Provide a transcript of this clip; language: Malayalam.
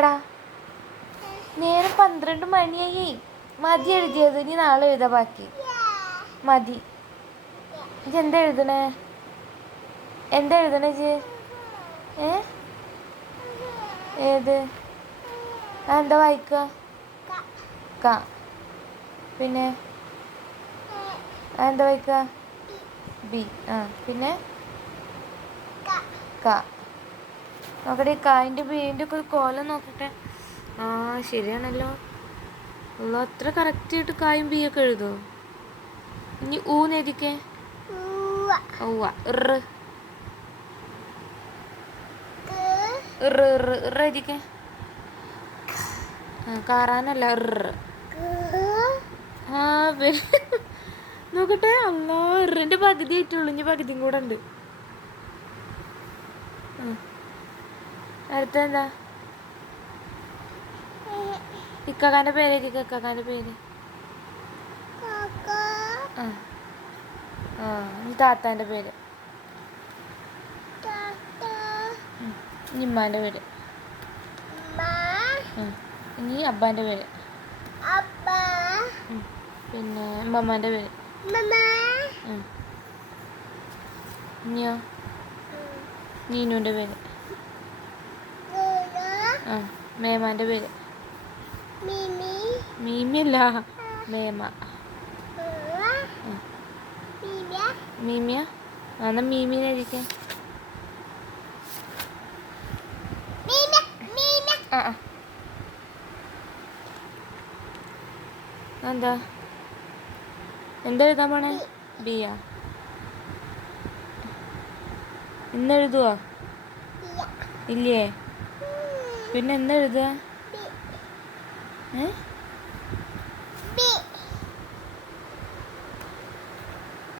എടാ നേരം 12 മണിയായി. മതി എഴുതിയത്, ഇനി നാളെ എഴുതാ ബാക്കി. മതി. ഇജ് എന്താ എഴുതണേ? എന്താ എഴുതണേ ഇജ്? ഏത്? എന്താ വായിക്കുക? ക. പിന്നെ എന്താ വായിക്കുക? ബി. പിന്നെ ക. നോക്കട്ടെ, കായിൻ്റെ ബീൻ്റെ ഒക്കെ കോലം നോക്കട്ടെ. ശരിയാണല്ലോ. ഉള്ള അത്ര കറക്റ്റായിട്ട് കായും ബി ഒക്കെ എഴുതുമോ? ഇനി ഊന്ന് എഴുതിക്കേ. ഉവ്വ. എഴുതിക്കേ. കാറാനല്ല. നോക്കട്ടെ. അല്ലോ, ഇറിൻ്റെ പകുതി ആയിട്ടുള്ളൂ. ഇനി പകുതിയും കൂടെ ഉണ്ട്. അടുത്ത എന്താ? ഇക്കാക്കാൻ്റെ പേരേക്ക്. ഇക്കാക്കാൻ്റെ പേര്. ഇനി താത്താൻ്റെ പേര്. ഇനി ഉമ്മാൻ്റെ പേര്. ഇനി അബ്ബാൻ്റെ പേര്. പിന്നെ ഉമ്മമ്മേൻ്റെ പേര്. ഇനിയോ? നീനുവിൻ്റെ പേര്. മേമാൻ്റെ പേര്. മീമിയല്ല, മേമ. മീമിയ. എന്നാ മീമീനെ എഴുതിക്കേ. എന്താ എഴുതാൻ പോണേ? ബിയാ. ഇന്ന് എഴുതുവോ? ഇല്ലേ? പിന്നെ എന്താ എഴുതുക?